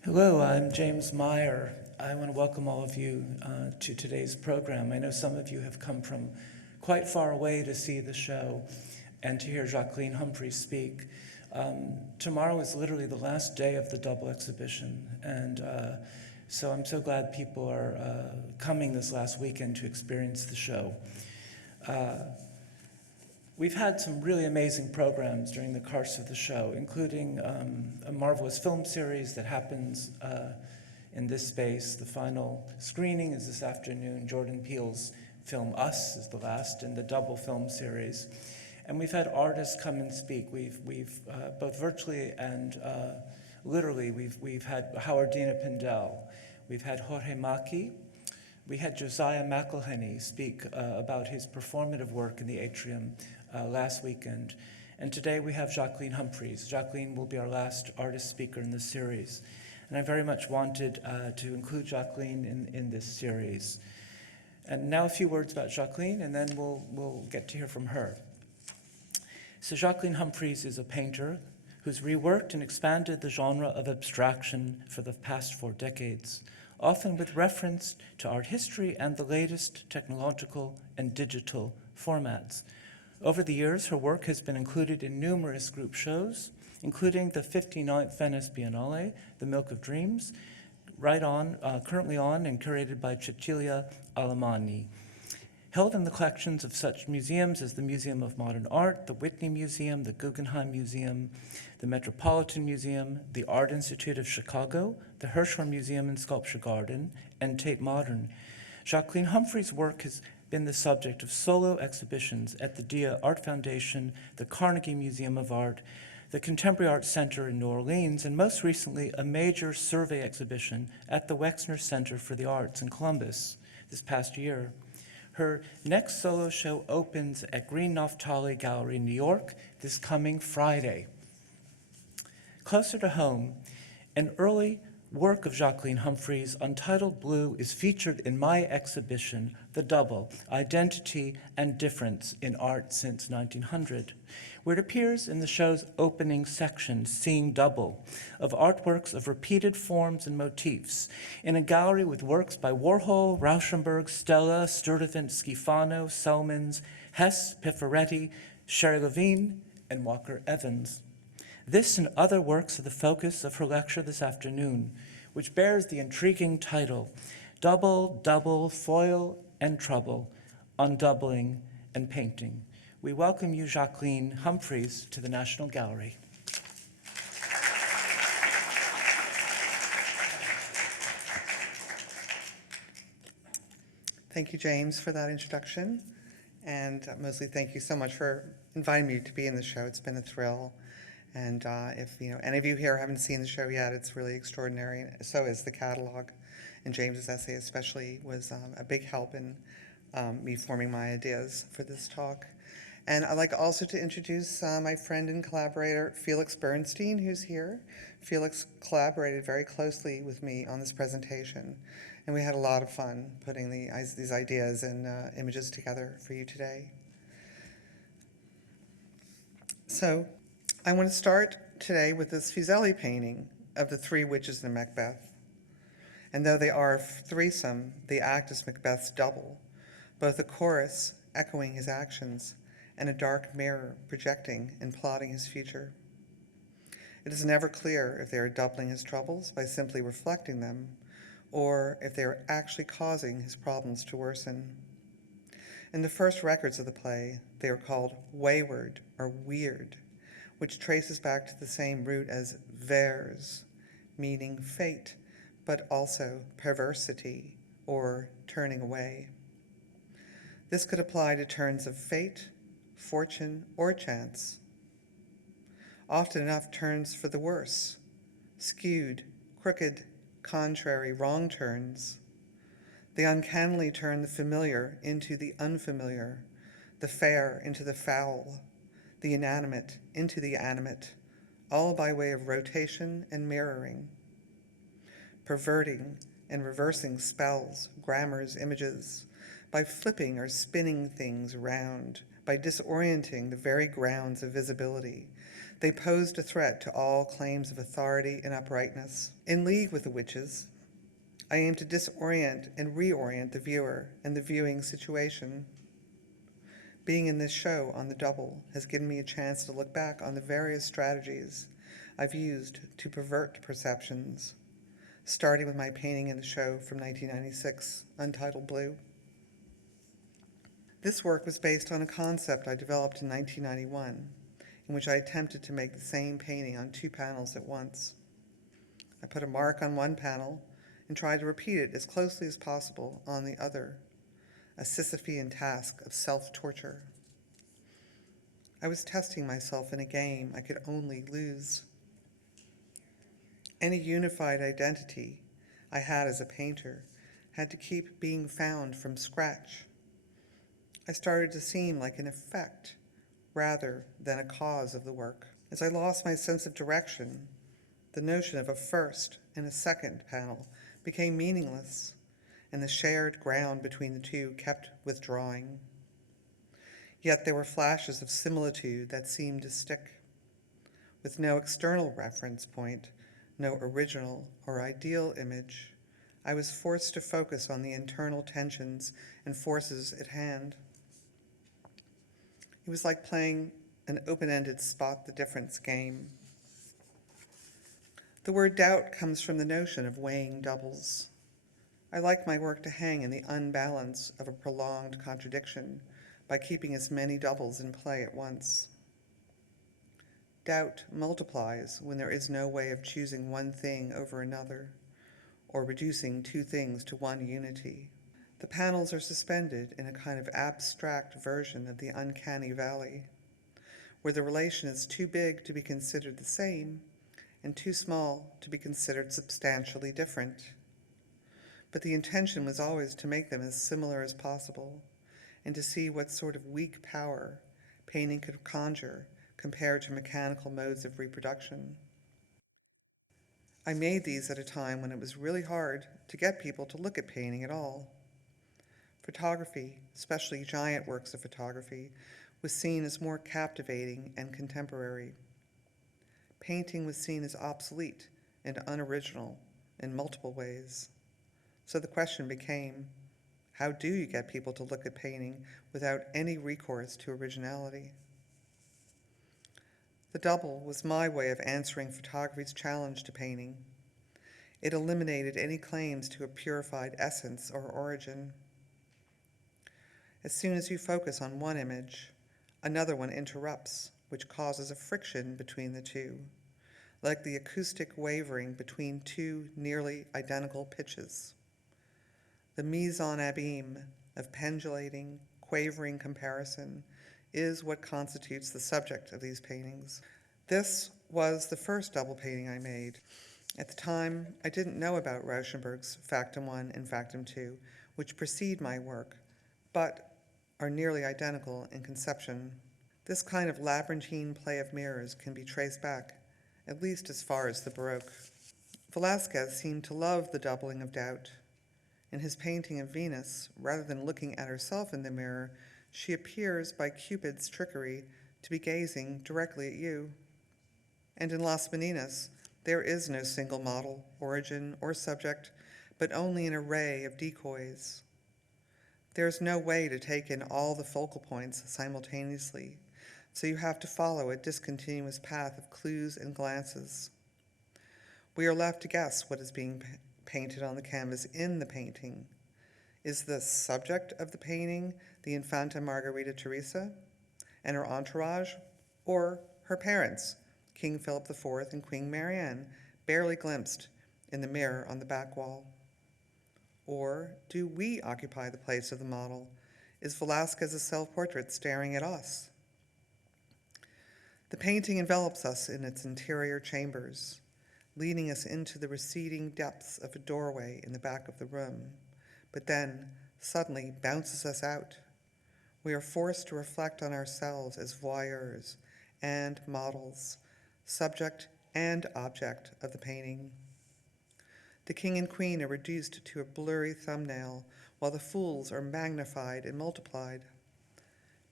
Hello, I'm James Meyer. I want to welcome all of you to today's program. I know some of you have come from quite far away to see the show and to hear Jacqueline Humphries speak. Tomorrow is literally the last day of the double exhibition, and so I'm so glad people are coming this last weekend to experience the show. We've had some really amazing programs during the course of the show, including a marvelous film series that happens in this space. The final screening is this afternoon. Jordan Peele's film Us is the last in the double film series. And we've had artists come and speak. We've both virtually and literally, we've had Howardina Pindell. We've had Jorge Maki. We had Josiah McElhenney speak about his performative work in the atrium last weekend. And today we have Jacqueline Humphries. Jacqueline will be our last artist speaker in this series. And I very much wanted to include Jacqueline in this series. And now a few words about Jacqueline, and then we'll get to hear from her. So Jacqueline Humphries is a painter who's reworked and expanded the genre of abstraction for the past 4 decades, often with reference to art history and the latest technological and digital formats. Over the years, her work has been included in numerous group shows, including the 59th Venice Biennale, The Milk of Dreams, currently on and curated by Cecilia Alemani. Held in the collections of such museums as the Museum of Modern Art, the Whitney Museum, the Guggenheim Museum, the Metropolitan Museum, the Art Institute of Chicago, the Hirshhorn Museum and Sculpture Garden, and Tate Modern. Jacqueline Humphries' work has been the subject of solo exhibitions at the Dia Art Foundation, the Carnegie Museum of Art, the Contemporary Arts Center in New Orleans, and most recently, a major survey exhibition at the Wexner Center for the Arts in Columbus this past year. Her next solo show opens at Green Naftali Gallery in New York this coming Friday. Closer to home, an early work of Jacqueline Humphries, Untitled Blue, is featured in my exhibition, The Double, Identity and Difference in Art Since 1900, where it appears in the show's opening section, Seeing Double, of artworks of repeated forms and motifs, in a gallery with works by Warhol, Rauschenberg, Stella, Sturtevant, Schifano, Selmans, Hess, Pifaretti, Sherry Levine, and Walker Evans. This and other works are the focus of her lecture this afternoon, which bears the intriguing title, Double, Double, Foil and Trouble, Undoubling and Painting. We welcome you, Jacqueline Humphries, to the National Gallery. Thank you, James, for that introduction. And mostly thank you so much for inviting me to be in the show. It's been a thrill. And if any of you here haven't seen the show yet, it's really extraordinary. So is the catalog. And James's essay especially was a big help in me forming my ideas for this talk. And I'd like also to introduce my friend and collaborator, Felix Bernstein, who's here. Felix collaborated very closely with me on this presentation. And we had a lot of fun putting these ideas and images together for you today. So I want to start today with this Fuseli painting of the 3 witches in Macbeth. And though they are a threesome, they act as Macbeth's double, both a chorus echoing his actions and a dark mirror projecting and plotting his future. It is never clear if they are doubling his troubles by simply reflecting them, or if they are actually causing his problems to worsen. In the first records of the play, they are called wayward or weird, which traces back to the same root as vers, meaning fate, but also perversity or turning away. This could apply to turns of fate, fortune, or chance. Often enough turns for the worse, skewed, crooked, contrary, wrong turns. They uncannily turn the familiar into the unfamiliar, the fair into the foul, the inanimate into the animate, all by way of rotation and mirroring, perverting and reversing spells, grammars, images, by flipping or spinning things around, by disorienting the very grounds of visibility. They posed a threat to all claims of authority and uprightness. In league with the witches, I aim to disorient and reorient the viewer and the viewing situation. Being in this show on the double has given me a chance to look back on the various strategies I've used to pervert perceptions, starting with my painting in the show from 1996, Untitled Blue. This work was based on a concept I developed in 1991, in which I attempted to make the same painting on 2 panels at once. I put a mark on one panel and tried to repeat it as closely as possible on the other, a Sisyphean task of self-torture. I was testing myself in a game I could only lose. Any unified identity I had as a painter had to keep being found from scratch. I started to seem like an effect rather than a cause of the work. As I lost my sense of direction, the notion of a first and a second panel became meaningless, and the shared ground between the two kept withdrawing. Yet there were flashes of similitude that seemed to stick. With no external reference point, no original or ideal image, I was forced to focus on the internal tensions and forces at hand. It was like playing an open-ended spot the difference game. The word doubt comes from the notion of weighing doubles. I like my work to hang in the unbalance of a prolonged contradiction by keeping as many doubles in play at once. Doubt multiplies when there is no way of choosing one thing over another, or reducing 2 things to one unity. The panels are suspended in a kind of abstract version of the uncanny valley, where the relation is too big to be considered the same and too small to be considered substantially different. But the intention was always to make them as similar as possible, and to see what sort of weak power painting could conjure compared to mechanical modes of reproduction. I made these at a time when it was really hard to get people to look at painting at all. Photography, especially giant works of photography, was seen as more captivating and contemporary. Painting was seen as obsolete and unoriginal in multiple ways. So the question became, how do you get people to look at painting without any recourse to originality? The double was my way of answering photography's challenge to painting. It eliminated any claims to a purified essence or origin. As soon as you focus on one image, another one interrupts, which causes a friction between the two, like the acoustic wavering between 2 nearly identical pitches. The mise en abîme of pendulating, quavering comparison is what constitutes the subject of these paintings. This was the first double painting I made. At the time, I didn't know about Rauschenberg's Factum 1 and Factum 2, which precede my work, but are nearly identical in conception. This kind of labyrinthine play of mirrors can be traced back, at least as far as the Baroque. Velázquez seemed to love the doubling of doubt. In his painting of Venus, rather than looking at herself in the mirror, she appears by Cupid's trickery to be gazing directly at you. And in Las Meninas, there is no single model, origin, or subject, but only an array of decoys. There is no way to take in all the focal points simultaneously, so you have to follow a discontinuous path of clues and glances. We are left to guess what is being painted on the canvas in the painting. Is the subject of the painting the Infanta Margarita Teresa and her entourage, or her parents, King Philip IV and Queen Marianne, barely glimpsed in the mirror on the back wall? Or do we occupy the place of the model? Is Velázquez's self-portrait staring at us? The painting envelops us in its interior chambers, leading us into the receding depths of a doorway in the back of the room, but then suddenly bounces us out. We are forced to reflect on ourselves as voyeurs and models, subject and object of the painting. The king and queen are reduced to a blurry thumbnail, while the fools are magnified and multiplied.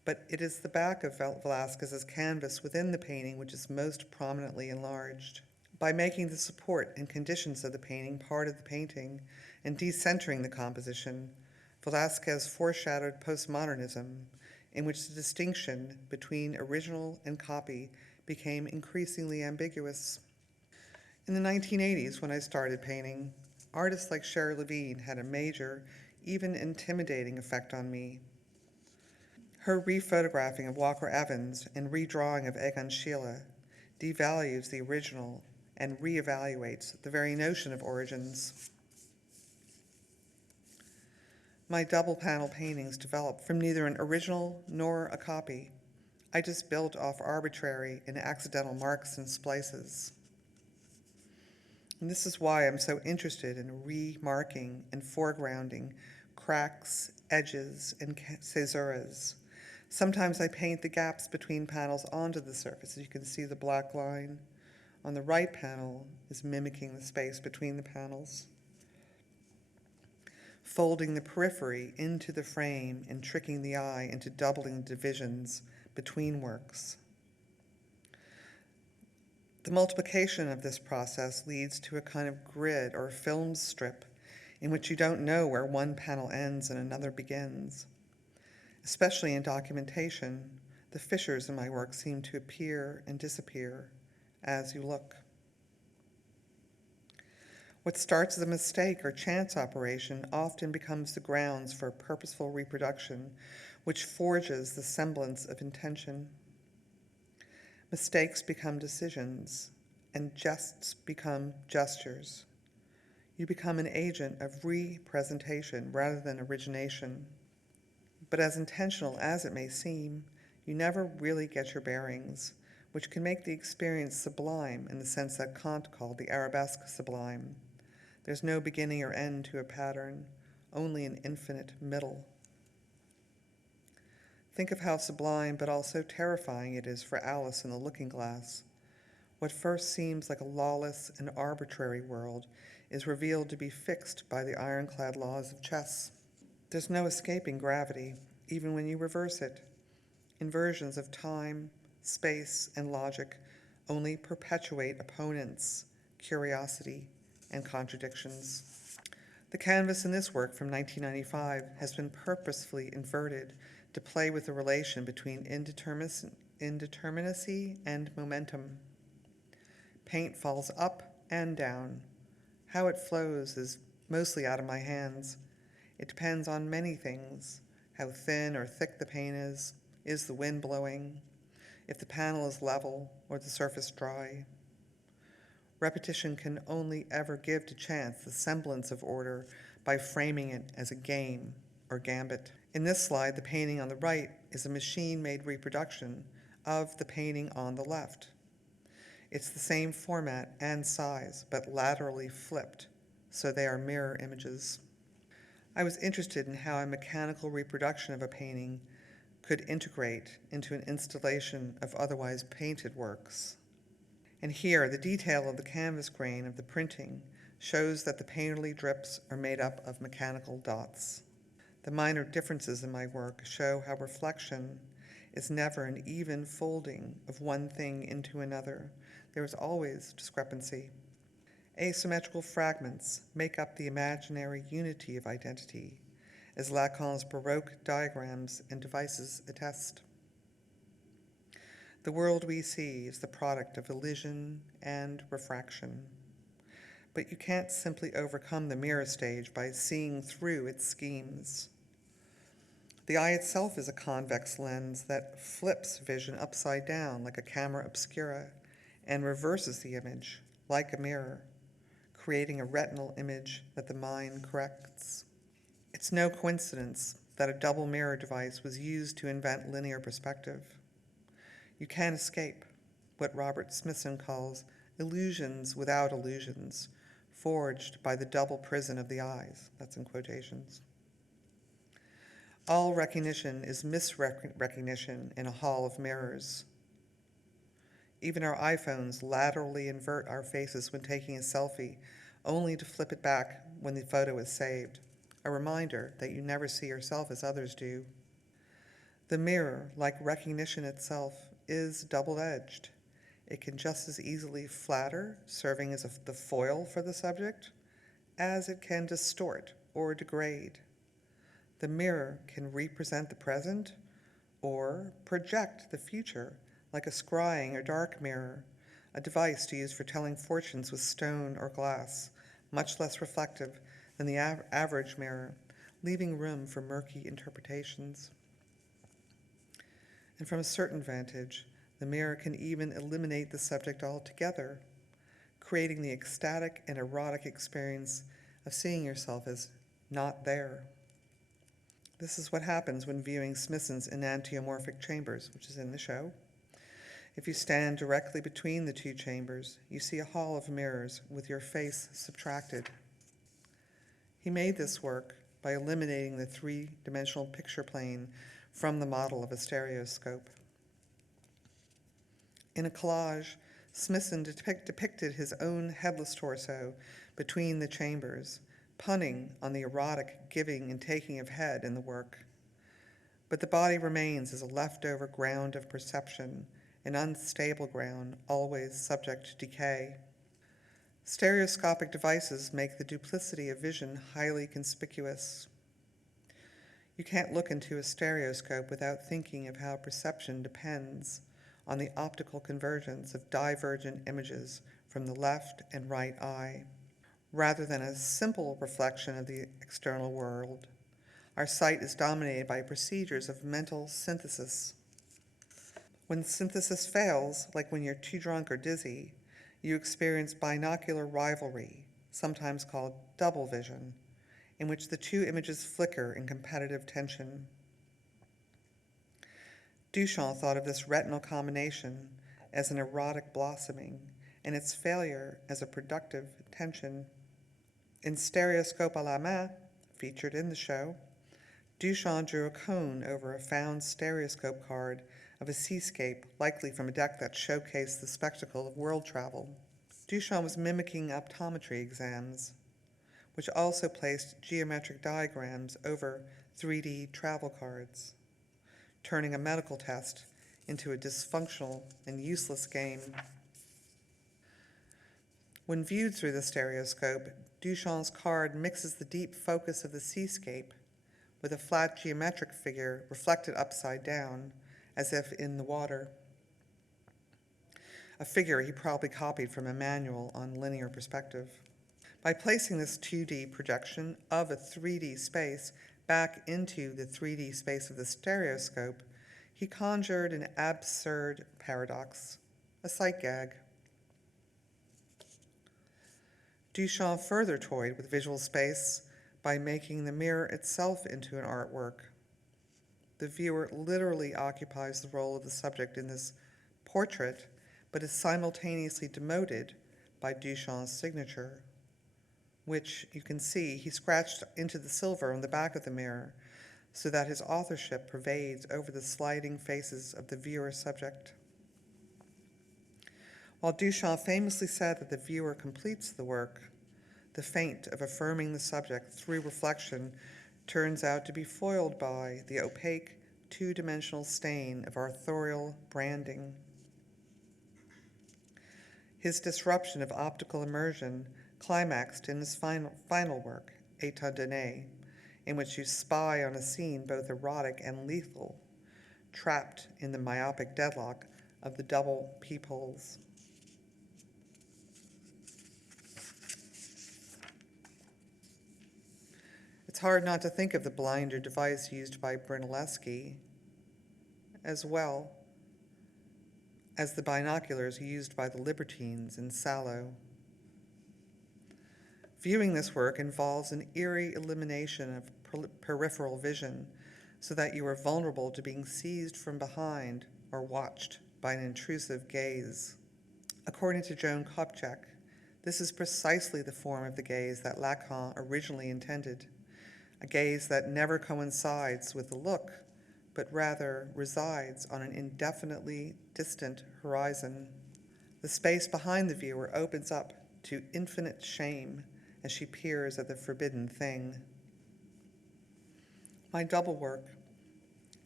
but it is the back of Velázquez's canvas within the painting which is most prominently enlarged. By making the support and conditions of the painting part of the painting and decentering the composition, Velázquez foreshadowed postmodernism, in which the distinction between original and copy became increasingly ambiguous. In the 1980s, when I started painting, artists like Sherry Levine had a major, even intimidating effect on me. Her rephotographing of Walker Evans and redrawing of Egon Schiele devalues the original and reevaluates the very notion of origins. My double panel paintings developed from neither an original nor a copy. I just built off arbitrary and accidental marks and splices. And this is why I'm so interested in remarking and foregrounding cracks, edges, and caesuras. Sometimes I paint the gaps between panels onto the surface. As you can see, the black line on the right panel is mimicking the space between the panels. Folding the periphery into the frame and tricking the eye into doubling divisions between works. The multiplication of this process leads to a kind of grid or film strip in which you don't know where one panel ends and another begins. Especially in documentation, the fissures in my work seem to appear and disappear as you look. What starts as a mistake or chance operation often becomes the grounds for purposeful reproduction, which forges the semblance of intention. Mistakes become decisions, and jests become gestures. You become an agent of representation rather than origination. But as intentional as it may seem, you never really get your bearings, which can make the experience sublime in the sense that Kant called the arabesque sublime. There's no beginning or end to a pattern, only an infinite middle. Think of how sublime but also terrifying it is for Alice in the Looking Glass. What first seems like a lawless and arbitrary world is revealed to be fixed by the ironclad laws of chess. There's no escaping gravity, even when you reverse it. Inversions of time, space, and logic only perpetuate opponents, curiosity, and contradictions. The canvas in this work from 1995 has been purposefully inverted to play with the relation between indeterminacy and momentum. Paint falls up and down. How it flows is mostly out of my hands. It depends on many things: how thin or thick the paint is the wind blowing, if the panel is level or the surface dry. Repetition can only ever give to chance the semblance of order by framing it as a game or gambit. In this slide, the painting on the right is a machine-made reproduction of the painting on the left. It's the same format and size, but laterally flipped, so they are mirror images. I was interested in how a mechanical reproduction of a painting could integrate into an installation of otherwise painted works. And here, the detail of the canvas grain of the printing shows that the painterly drips are made up of mechanical dots. The minor differences in my work show how reflection is never an even folding of one thing into another. There is always discrepancy. Asymmetrical fragments make up the imaginary unity of identity, as Lacan's Baroque diagrams and devices attest. The world we see is the product of elision and refraction. But you can't simply overcome the mirror stage by seeing through its schemes. The eye itself is a convex lens that flips vision upside down like a camera obscura and reverses the image like a mirror, creating a retinal image that the mind corrects. It's no coincidence that a double mirror device was used to invent linear perspective. You can't escape what Robert Smithson calls illusions without illusions, forged by the double prison of the eyes. That's in quotations. All recognition is misrecognition in a hall of mirrors. Even our iPhones laterally invert our faces when taking a selfie, only to flip it back when the photo is saved. A reminder that you never see yourself as others do. The mirror, like recognition itself, is double-edged. It can just as easily flatter, serving as the foil for the subject, as it can distort or degrade. The mirror can represent the present or project the future, like a scrying or dark mirror, a device to use for telling fortunes with stone or glass, much less reflective than the average mirror, leaving room for murky interpretations. And from a certain vantage, the mirror can even eliminate the subject altogether, creating the ecstatic and erotic experience of seeing yourself as not there. This is what happens when viewing Smithson's enantiomorphic chambers, which is in the show. If you stand directly between the two chambers, you see a hall of mirrors with your face subtracted. He made this work by eliminating the three-dimensional picture plane from the model of a stereoscope. In a collage, Smithson depicted his own headless torso between the chambers, punning on the erotic giving and taking of head in the work. But the body remains as a leftover ground of perception, an unstable ground, always subject to decay. Stereoscopic devices make the duplicity of vision highly conspicuous. You can't look into a stereoscope without thinking of how perception depends on the optical convergence of divergent images from the left and right eye. Rather than a simple reflection of the external world, our sight is dominated by procedures of mental synthesis. When synthesis fails, like when you're too drunk or dizzy, you experience binocular rivalry, sometimes called double vision, in which the two images flicker in competitive tension. Duchamp thought of this retinal combination as an erotic blossoming, and its failure as a productive tension. In Stereoscope à la main, featured in the show, Duchamp drew a cone over a found stereoscope card of a seascape, likely from a deck that showcased the spectacle of world travel. Duchamp was mimicking optometry exams, which also placed geometric diagrams over 3D travel cards, turning a medical test into a dysfunctional and useless game. When viewed through the stereoscope, Duchamp's card mixes the deep focus of the seascape with a flat geometric figure reflected upside down, as if in the water. A figure he probably copied from a manual on linear perspective. By placing this 2D projection of a 3D space back into the 3D space of the stereoscope, he conjured an absurd paradox, a sight gag. Duchamp further toyed with visual space by making the mirror itself into an artwork. The viewer literally occupies the role of the subject in this portrait, but is simultaneously demoted by Duchamp's signature, which you can see he scratched into the silver on the back of the mirror so that his authorship pervades over the sliding faces of the viewer subject. While Duchamp famously said that the viewer completes the work, the feint of affirming the subject through reflection turns out to be foiled by the opaque, two-dimensional stain of authorial branding. His disruption of optical immersion climaxed in his final work, État donné, in which you spy on a scene both erotic and lethal, trapped in the myopic deadlock of the double peepholes. It's hard not to think of the blinder device used by Brunelleschi, as well as the binoculars used by the libertines in Sallow. Viewing this work involves an eerie elimination of peripheral vision so that you are vulnerable to being seized from behind or watched by an intrusive gaze. According to Joan Kopchak, this is precisely the form of the gaze that Lacan originally intended, a gaze that never coincides with the look, but rather resides on an indefinitely distant horizon. The space behind the viewer opens up to infinite shame as she peers at the forbidden thing. My double work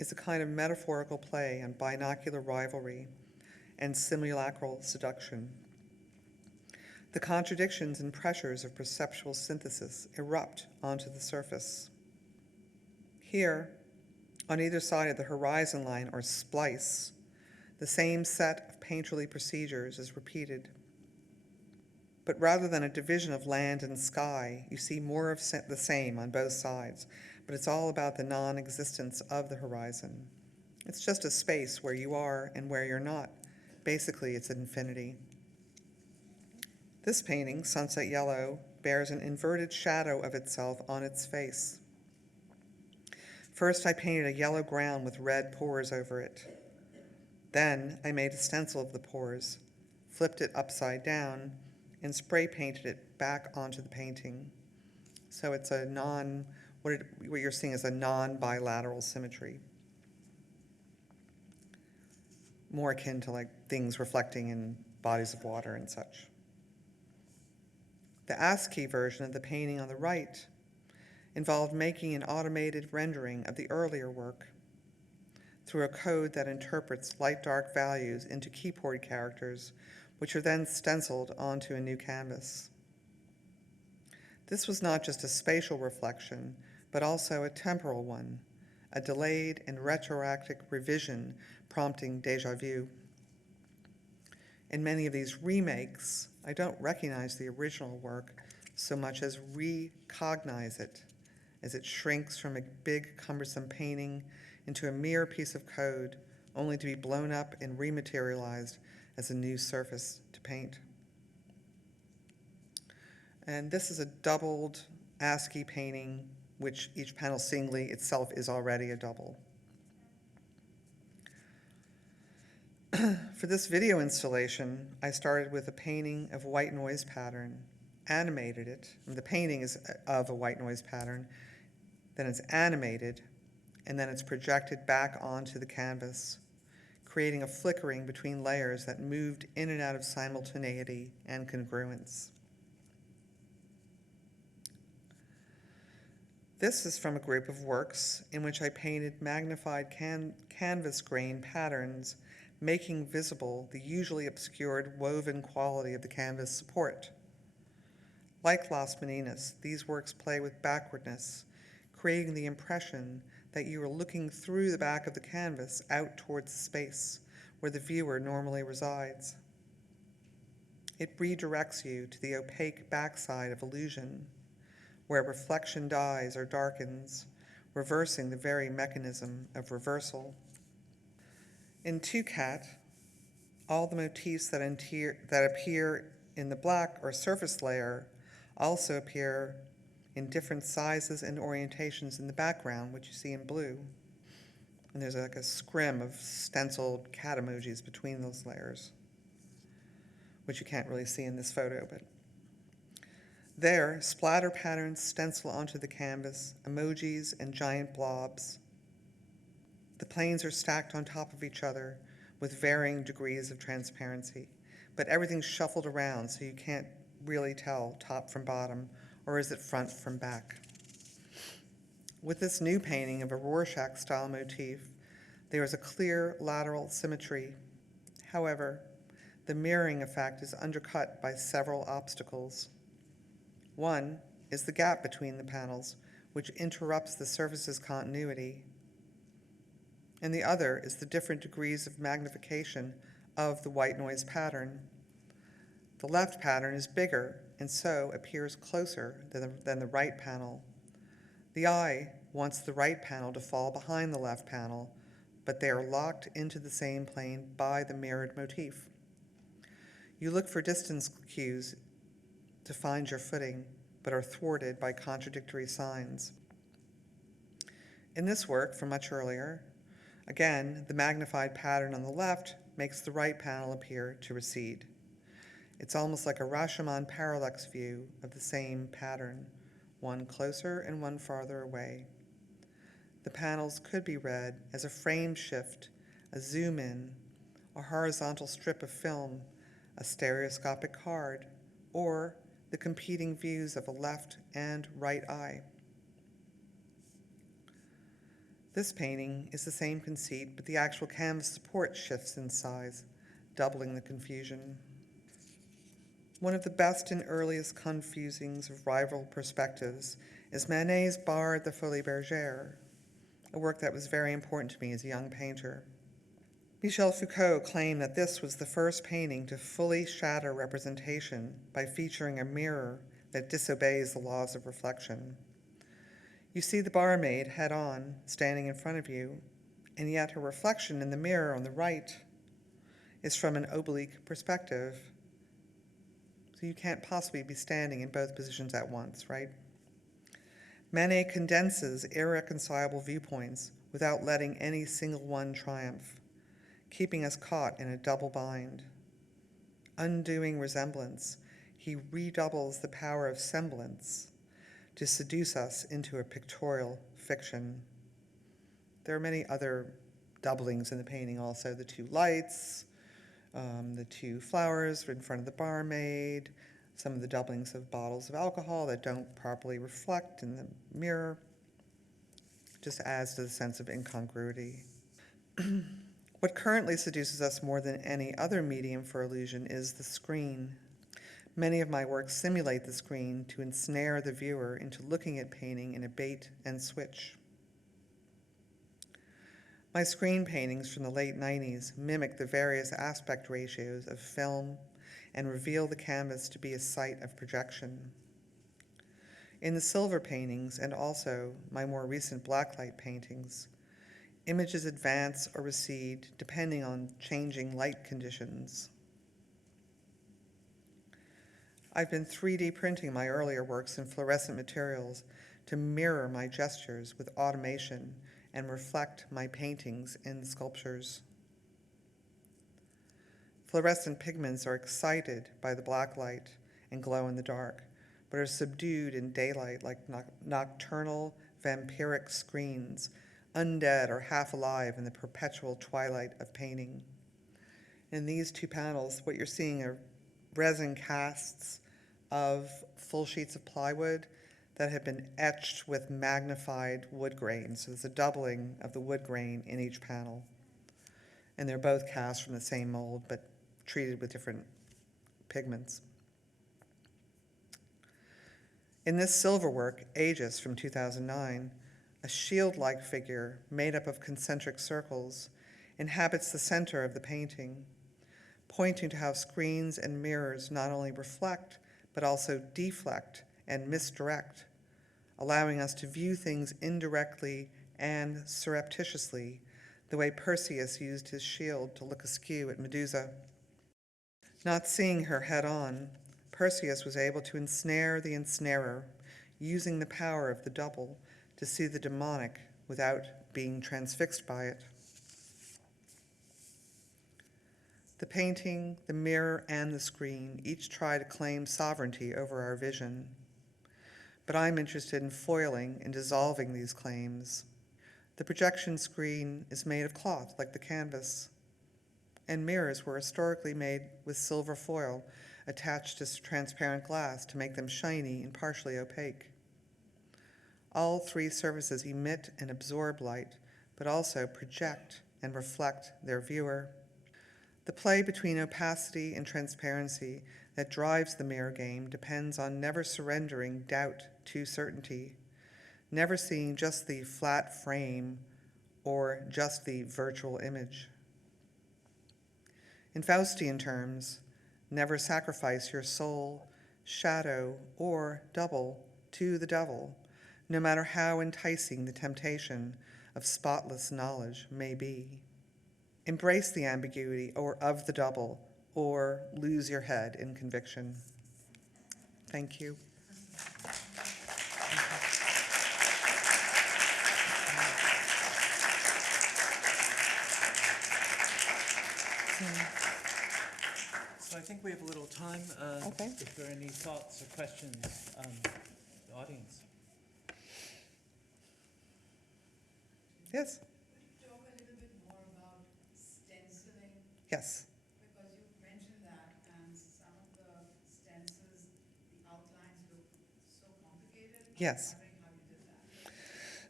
is a kind of metaphorical play on binocular rivalry and simulacral seduction. The contradictions and pressures of perceptual synthesis erupt onto the surface. Here, on either side of the horizon line or splice, the same set of painterly procedures is repeated. But rather than a division of land and sky, you see more of the same on both sides, but it's all about the non-existence of the horizon. It's just a space where you are and where you're not. Basically, it's infinity. This painting, Sunset Yellow, bears an inverted shadow of itself on its face. First, I painted a yellow ground with red pores over it. Then, I made a stencil of the pores, flipped it upside down, and spray painted it back onto the painting. So it's a what you're seeing is a non-bilateral symmetry. More akin to like things reflecting in bodies of water and such. The ASCII version of the painting on the right involved making an automated rendering of the earlier work through a code that interprets light-dark values into keyboard characters, which are then stenciled onto a new canvas. This was not just a spatial reflection, but also a temporal one, a delayed and retroactive revision prompting déjà vu. In many of these remakes, I don't recognize the original work so much as recognize it, as it shrinks from a big, cumbersome painting into a mere piece of code, only to be blown up and rematerialized as a new surface to paint. And this is a doubled ASCII painting, which each panel singly itself is already a double. For this video installation, I started with a painting of white noise pattern, animated it. The painting is of a white noise pattern, then it's animated, and then it's projected back onto the canvas, creating a flickering between layers that moved in and out of simultaneity and congruence. This is from a group of works in which I painted magnified canvas grain patterns, making visible the usually obscured woven quality of the canvas support. Like Las Meninas, these works play with backwardness, creating the impression that you are looking through the back of the canvas out towards the space where the viewer normally resides. It redirects you to the opaque backside of illusion, where reflection dies or darkens, reversing the very mechanism of reversal. In Duchamp, all the motifs that appear in the black or surface layer also appear in different sizes and orientations in the background, which you see in blue. And there's like a scrim of stenciled cat emojis between those layers, which you can't really see in this photo, but there, splatter patterns stencil onto the canvas, emojis and giant blobs. The planes are stacked on top of each other with varying degrees of transparency, but everything's shuffled around so you can't really tell top from bottom, or is it front from back. With this new painting of a Rorschach-style motif, there is a clear lateral symmetry. However, the mirroring effect is undercut by several obstacles. One is the gap between the panels, which interrupts the surface's continuity. And the other is the different degrees of magnification of the white noise pattern. The left pattern is bigger and so appears closer than the right panel. The eye wants the right panel to fall behind the left panel, but they are locked into the same plane by the mirrored motif. You look for distance cues to find your footing, but are thwarted by contradictory signs. In this work from much earlier, again, the magnified pattern on the left makes the right panel appear to recede. It's almost like a Rashomon parallax view of the same pattern, one closer and one farther away. The panels could be read as a frame shift, a zoom in, a horizontal strip of film, a stereoscopic card, or the competing views of a left and right eye. This painting is the same conceit, but the actual canvas support shifts in size, doubling the confusion. One of the best and earliest confusings of rival perspectives is Manet's Bar at the Folies Bergère, a work that was very important to me as a young painter. Michel Foucault claimed that this was the first painting to fully shatter representation by featuring a mirror that disobeys the laws of reflection. You see the barmaid head-on, standing in front of you, and yet her reflection in the mirror on the right is from an oblique perspective. So you can't possibly be standing in both positions at once, right? Manet condenses irreconcilable viewpoints without letting any single one triumph, keeping us caught in a double bind. Undoing resemblance, he redoubles the power of semblance to seduce us into a pictorial fiction. There are many other doublings in the painting also, the two lights, the two flowers in front of the barmaid, some of the doublings of bottles of alcohol that don't properly reflect in the mirror, just adds to the sense of incongruity. What currently seduces us more than any other medium for illusion is the screen. Many of my works simulate the screen to ensnare the viewer into looking at painting in a bait and switch. My screen paintings from the late 90s mimic the various aspect ratios of film and reveal the canvas to be a site of projection. In the silver paintings, and also my more recent blacklight paintings, images advance or recede depending on changing light conditions. I've been 3D printing my earlier works in fluorescent materials to mirror my gestures with automation and reflect my paintings in sculptures. Fluorescent pigments are excited by the black light and glow in the dark, but are subdued in daylight like nocturnal vampiric screens, undead or half alive in the perpetual twilight of painting. In these two panels, what you're seeing are resin casts of full sheets of plywood that have been etched with magnified wood grain. So there's a doubling of the wood grain in each panel. And they're both cast from the same mold, but treated with different pigments. In this silver work, Aegis from 2009, a shield-like figure made up of concentric circles inhabits the center of the painting, pointing to how screens and mirrors not only reflect, but also deflect and misdirect, allowing us to view things indirectly and surreptitiously, the way Perseus used his shield to look askew at Medusa. Not seeing her head-on, Perseus was able to ensnare the ensnarer, using the power of the double to see the demonic without being transfixed by it. The painting, the mirror, and the screen each try to claim sovereignty over our vision. But I'm interested in foiling and dissolving these claims. The projection screen is made of cloth, like the canvas, and mirrors were historically made with silver foil attached to transparent glass to make them shiny and partially opaque. All three surfaces emit and absorb light, but also project and reflect their viewer. The play between opacity and transparency that drives the mirror game depends on never surrendering doubt to certainty, never seeing just the flat frame or just the virtual image. In Faustian terms, never sacrifice your soul, shadow, or double to the devil, no matter how enticing the temptation of spotless knowledge may be. Embrace the ambiguity or of the double, or lose your head in conviction. Thank you. So I think we have a little time. Okay. If there are any thoughts or questions, the audience. Yes? Talk a little bit more about stenciling, Yes. because you mentioned that, and some of the stencils, the outlines look so complicated. Yes. I'm wondering how you did that.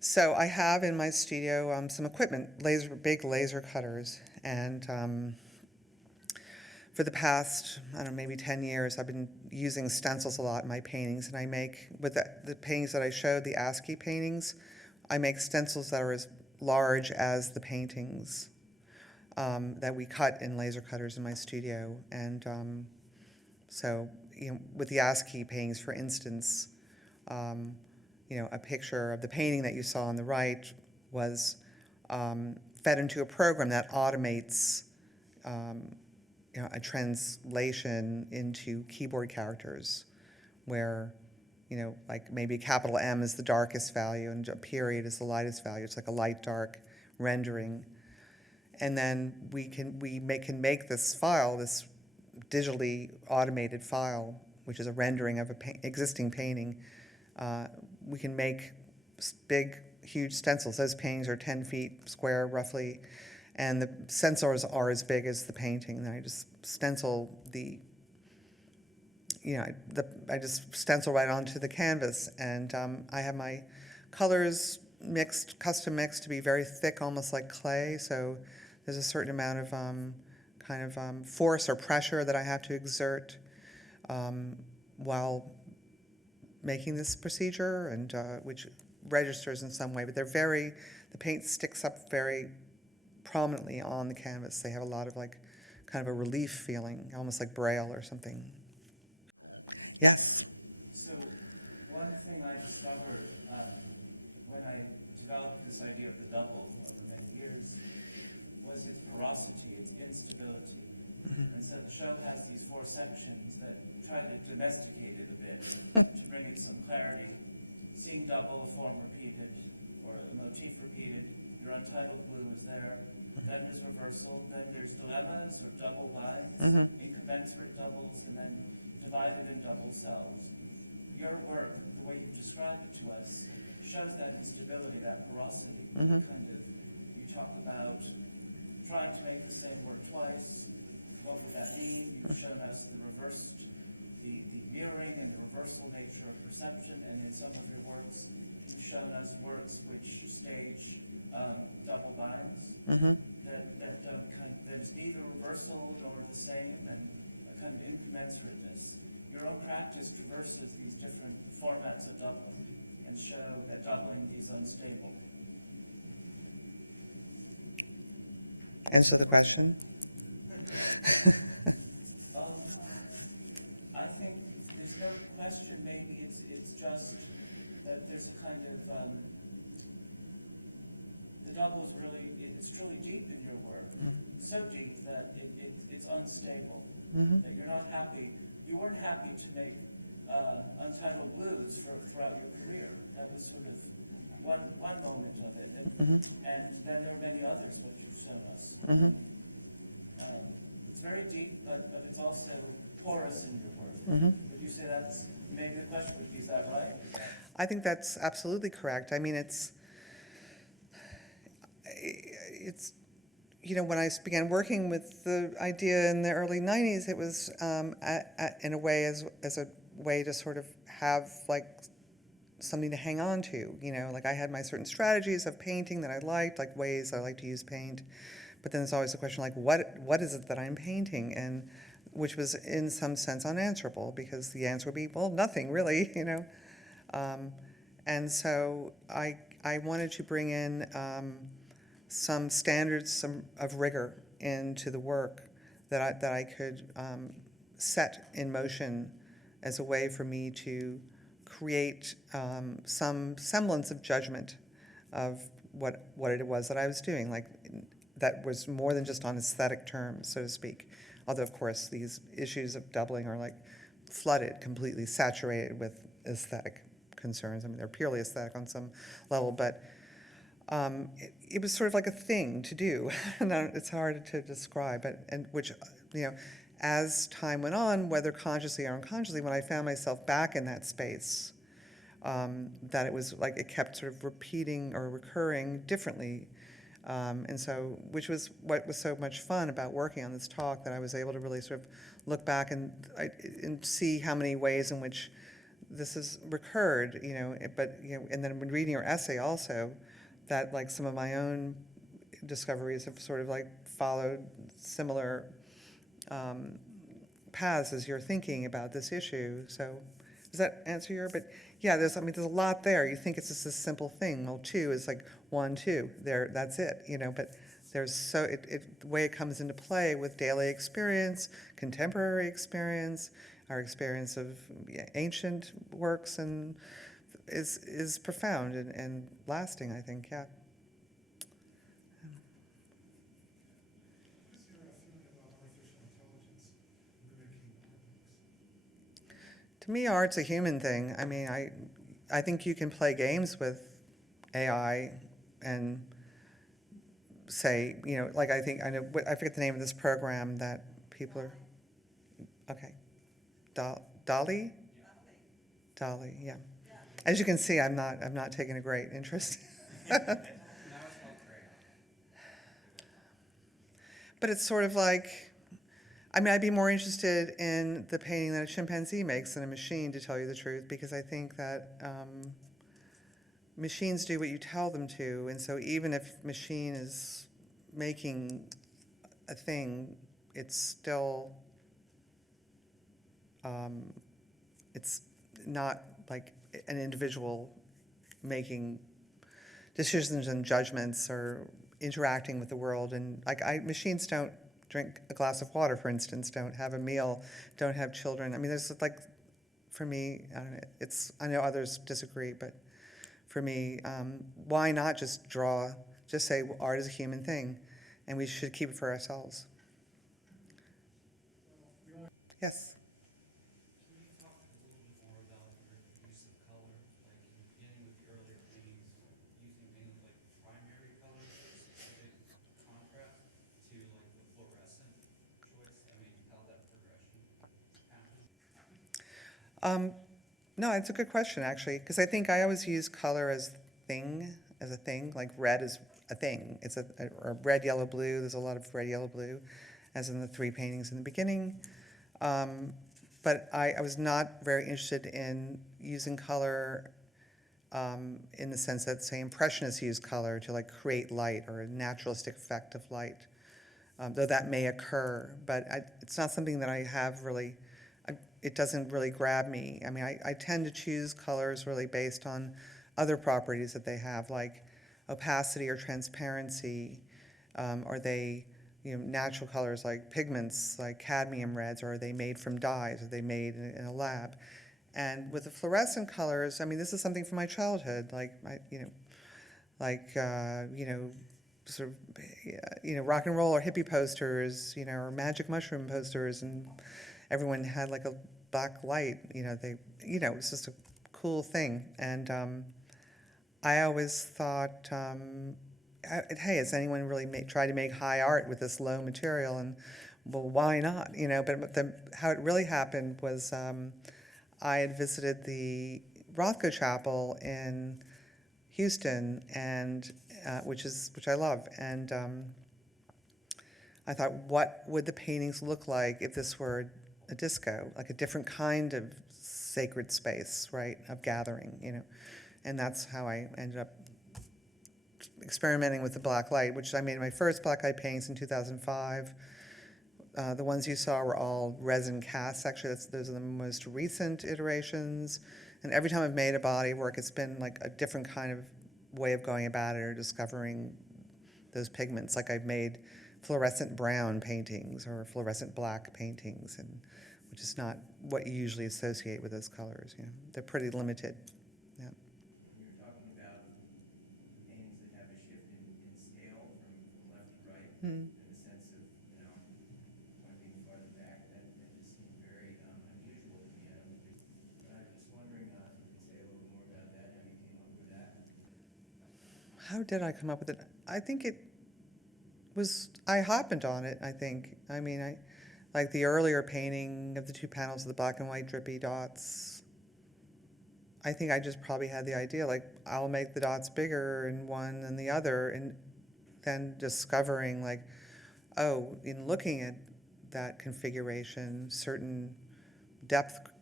So I have in my studio some equipment, big laser cutters, and for the past, I don't know, maybe 10 years, I've been using stencils a lot in my paintings, and I make, with the paintings that I showed, the ASCII paintings, I make stencils that are as large as the paintings that we cut in laser cutters in my studio. And so, with the ASCII paintings, for instance, a picture of the painting that you saw on the right was fed into a program that automates a translation into keyboard characters where, like maybe a capital M is the darkest value and a period is the lightest value. It's like a light-dark rendering. And then we can make this file, this digitally automated file, which is a rendering of an existing painting. We can make big, huge stencils. Those paintings are 10 feet square, roughly, and the stencils are as big as the painting. And I just stencil I just stencil right onto the canvas, and I have my colors mixed, custom mixed to be very thick, almost like clay. So there's a certain amount of force or pressure that I have to exert while making this procedure, and which registers in some way. But the paint sticks up very prominently on the canvas. They have a lot of kind of a relief feeling, almost like Braille or something. Yes. So one thing I discovered when I developed this idea of the double over many years was its porosity, its instability. And so the show has these 4 sections that try to domesticate it a bit to bring it some clarity. Seeing double, a form repeated, or a motif repeated. Your untitled blue is there. Then there's reversal. Then there's dilemmas or double lines, incommensurate doubles, and then divided and double cells. Your work, the way you describe it to us, shows that instability, that porosity. You talk about trying to make the same work twice. What would that mean? You've shown us the reversed, the mirroring and the reversal nature of perception, and in some of your works, you've shown us works which stage double binds. That is neither reversal nor the same, and a kind of incommensuраteness. Your own practice traverses these different formats of doubling and show that doubling is unstable. Answer the question. I think there's no question. Maybe it's just that there's a kind of the double is it's truly deep in your work, so deep that it's unstable. That you're not happy. You weren't happy to make Untitled Blues throughout your career. That was sort of one moment of it, and then there are many others that you've shown us. It's very deep, but it's also porous in your work. Would you say that's maybe the question would be, is that right? I think that's absolutely correct. I mean, it's when I began working with the idea in the early 90s, it was in a way as a way to sort of have something to hang on to. I had my certain strategies of painting that I liked, ways I like to use paint. But then there's always the question, what is it that I'm painting? And which was in some sense unanswerable, because the answer would be, well, nothing really, And so I wanted to bring in some standards of rigor into the work that I could set in motion as a way for me to create some semblance of judgment of what it was that I was doing, that was more than just on aesthetic terms, so to speak. Although, of course, these issues of doubling are flooded, completely saturated with aesthetic concerns. I mean, they're purely aesthetic on some level, but it was sort of like a thing to do. And it's hard to describe, and which, as time went on, whether consciously or unconsciously, when I found myself back in that space, that it was it kept sort of repeating or recurring differently. And so, which was what was so much fun about working on this talk, that I was able to really sort of look back and see how many ways in which this has recurred, but, and then when reading your essay also, that like some of my own discoveries have sort of like followed similar paths as you're thinking about this issue. So does that answer your, but yeah, there's a lot there. You think it's just this simple thing. Well, 2 is like 1, 2, there, that's it, but there's the way it comes into play with daily experience, contemporary experience, our experience of ancient works, and is profound and lasting, I think, yeah. What's your feeling about artificial intelligence mimicking artworks? To me, art's a human thing. I mean, I think you can play games with AI and say, like I forget the name of this program that people are, okay. Dolly? Dolly, yeah. As you can see, I'm not taking a great interest. But it's sort of like, I'd be more interested in the painting that a chimpanzee makes than a machine, to tell you the truth, because I think that machines do what you tell them to, and so even if machine is making a thing, it's still, it's not like an individual making decisions and judgments or interacting with the world. And like machines don't drink a glass of water, for instance, don't have a meal, don't have children. There's like, for me, I don't know, I know others disagree, but for me, why not just say art is a human thing, and we should keep it for ourselves. Yes? Can you talk a little bit more about your use of color, like in the beginning with the earlier paintings, using things like primary colors for specific contrast to like the fluorescent choice? How that progression happened? No, it's a good question, actually, because I think I always use color as a thing, like red is a thing. It's or red, yellow, blue. There's a lot of red, yellow, blue, as in the 3 paintings in the beginning. But I was not very interested in using color in the sense that, say, Impressionists use color to like create light or a naturalistic effect of light, though that may occur. But it's not something that I have really, it doesn't really grab me. I tend to choose colors really based on other properties that they have, like opacity or transparency, or they, natural colors like pigments, like cadmium reds, or are they made from dyes, are they made in a lab? And with the fluorescent colors, this is something from my childhood, like sort of, rock and roll or hippie posters, or magic mushroom posters, and everyone had like a black light, it's just a cool thing. And I always thought, hey, has anyone really tried to make high art with this low material? And well, why not? But how it really happened was I had visited the Rothko Chapel in Houston, and which I love, and I thought, what would the paintings look like if this were a disco, like a different kind of sacred space, right, of gathering, And that's how I ended up experimenting with the black light, which I made my first black light paintings in 2005. The ones you saw were all resin casts. Actually, those are the most recent iterations. And every time I've made a body work, it's been like a different kind of way of going about it or discovering those pigments. Like I've made fluorescent brown paintings or fluorescent black paintings, which is not what you usually associate with those colors. They're pretty limited. Yeah. When you're talking about paintings that have a shift in scale from left to right, in the sense of, one being farther back, that just seemed very unusual to me. I was just wondering if you could say a little more about that, how you came up with that. How did I come up with it? I think I happened on it, I think. Like the earlier painting of the 2 panels of the black and white drippy dots, I think I just probably had the idea, like, I'll make the dots bigger in one than the other, and then discovering, like, oh, in looking at that configuration, certain depth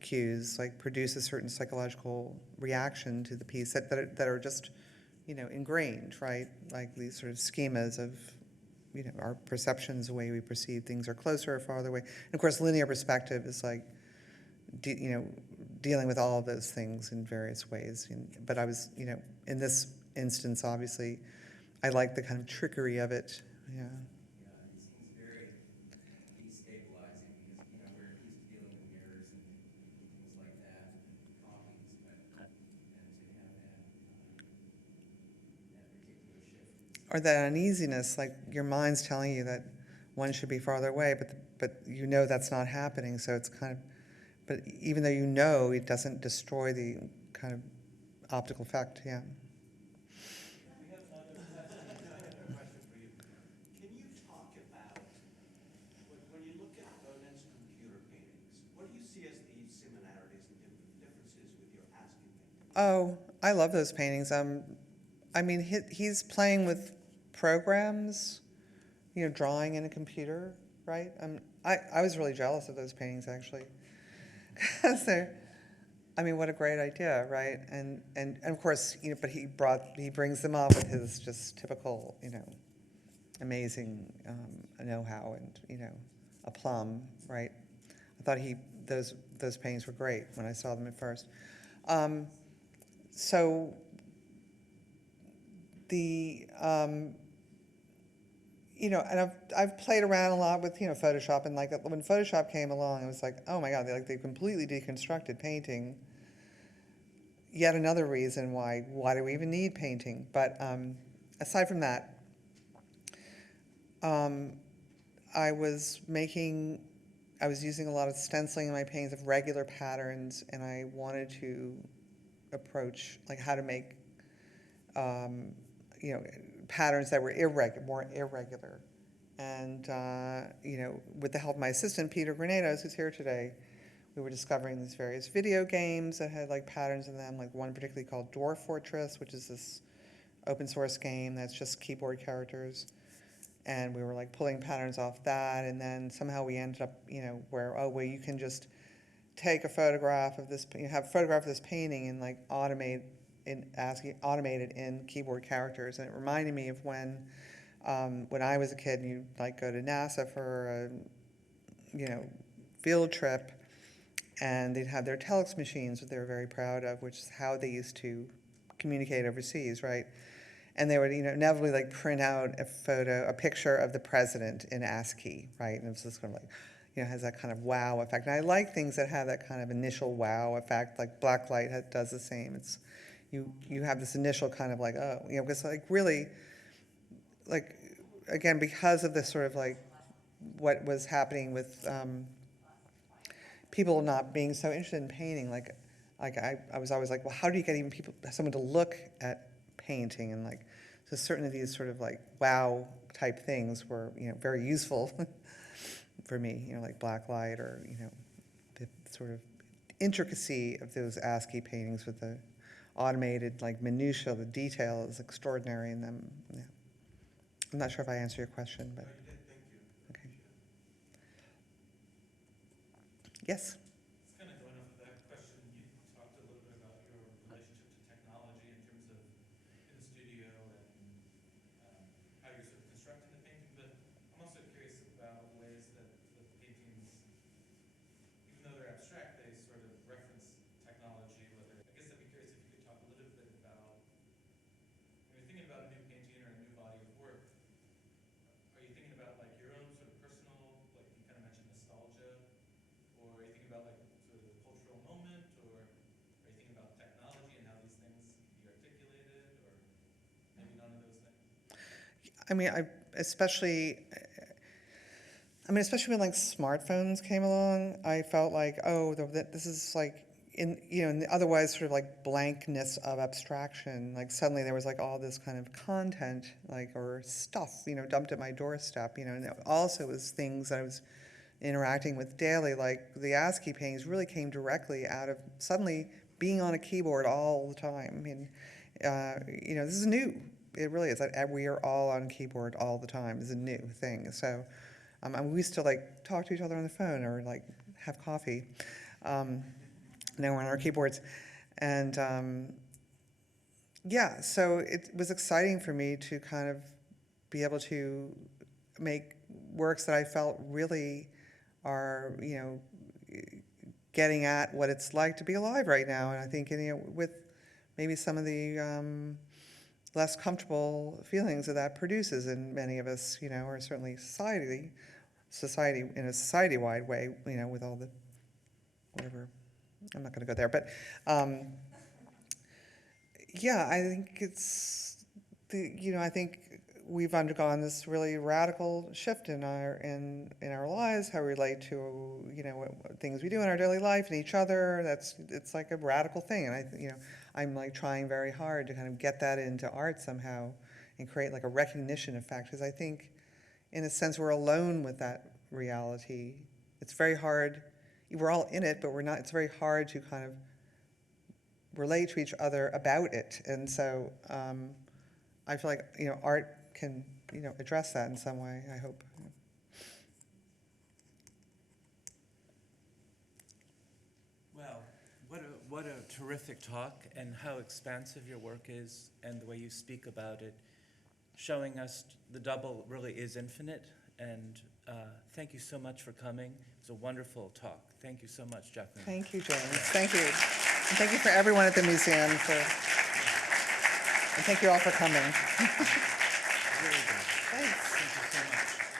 cues, like produce a certain psychological reaction to the piece that are just, ingrained, right? Like these sort of schemas of, our perceptions, the way we perceive things are closer or farther away. And of course, linear perspective is like, dealing with all of those things in various ways. But I was, in this instance, obviously, I like the kind of trickery of it. Yeah. Yeah, it seems very destabilizing because, where he's dealing with mirrors and things like that, and copies, but, and to have that particular shift. Or that uneasiness, like your mind's telling you that one should be farther away, but that's not happening. So it's kind of, but even though it doesn't destroy the kind of optical effect. Yeah. We have another question for you. Can you talk about, when you look at Manet's computer paintings, what do you see as the similarities and differences with your ASCII paintings? Oh, I love those paintings. I mean, he's playing with programs, drawing in a computer, right? I was really jealous of those paintings, actually. Because what a great idea, right? And of course, but he brings them up with his just typical, amazing know-how and, aplomb, right? I thought those paintings were great when I saw them at first. So the, and I've played around a lot with, Photoshop, and like when Photoshop came along, it was like, oh my God, they completely deconstructed painting. Yet another reason why do we even need painting? But aside from that, I was using a lot of stenciling in my paintings of regular patterns, and I wanted to approach like how to make, patterns that were more irregular. And, with the help of my assistant, Peter Granados, who's here today, we were discovering these various video games that had like patterns in them, like one particularly called Dwarf Fortress, which is this open source game that's just keyboard characters. And we were like pulling patterns off that, and then somehow we ended up, where, you can just take a photograph of this, have a photograph of this painting and like automate it in keyboard characters. And it reminded me of when I was a kid and you'd like go to NASA for a, field trip, and they'd have their telex machines that they were very proud of, which is how they used to communicate overseas, right? And they would, inevitably like print out a picture of the president in ASCII, right? And it was just kind of like, has that kind of wow effect. And I like things that have that kind of initial wow effect, like Blacklight does the same. It's, you have this initial kind of like, oh, because like really, like, again, because of this sort of like what was happening with people not being so interested in painting, like I was always like, well, how do you get even someone to look at painting? And like, so certain of these sort of like wow type things were, very useful for me, like Blacklight, or, the sort of intricacy of those ASCII paintings with the automated like minutia, the detail is extraordinary in them. Yeah. I'm not sure if I answered your question, but. No, you did, thank you. Okay. Yes? It's kind of going off of that question. You talked a little bit about your relationship to technology in terms of in the studio and how you're sort of constructing the painting, but I'm also curious about ways that the paintings, even though they're abstract, they sort of reference technology. I guess I'd be curious if you could talk a little bit about, when you're thinking about a new painting or a new body of work, are you thinking about like your own sort of personal, like you kind of mentioned nostalgia, or are you thinking about like sort of the cultural moment, or are you thinking about technology and how these things can be articulated, or maybe none of those things? Especially when like smartphones came along, I felt like, this is like in the otherwise sort of like blankness of abstraction, like suddenly there was like all this kind of content, like, or stuff, dumped at my doorstep, and it also was things that I was interacting with daily, like the ASCII paintings really came directly out of suddenly being on a keyboard all the time. This is new. It really is. We are all on keyboard all the time. It's a new thing. So we used to like talk to each other on the phone or like have coffee. now we're on our keyboards. And yeah, so it was exciting for me to kind of be able to make works that I felt really are, getting at what it's like to be alive right now. And I think, with maybe some of the less comfortable feelings that produces in many of us, or certainly society in a society-wide way, with all the, whatever, I'm not going to go there, but yeah, I think it's I think we've undergone this really radical shift in our lives, how we relate to what things we do in our daily life and each other. It's like a radical thing, and I'm like trying very hard to kind of get that into art somehow and create like a recognition of fact, because I think in a sense we're alone with that reality. It's very hard. We're all in it, but we're not. It's very hard to kind of relate to each other about it, and so I feel like art can address that in some way, I hope. Well, what a terrific talk, and how expansive your work is, and the way you speak about it, showing us the double really is infinite. And thank you so much for coming. It was a wonderful talk. Thank you so much, Jacqueline. Thank you, James. Thank you. And thank you for everyone at the museum and thank you all for coming. Really good. Thanks. Thank you so much.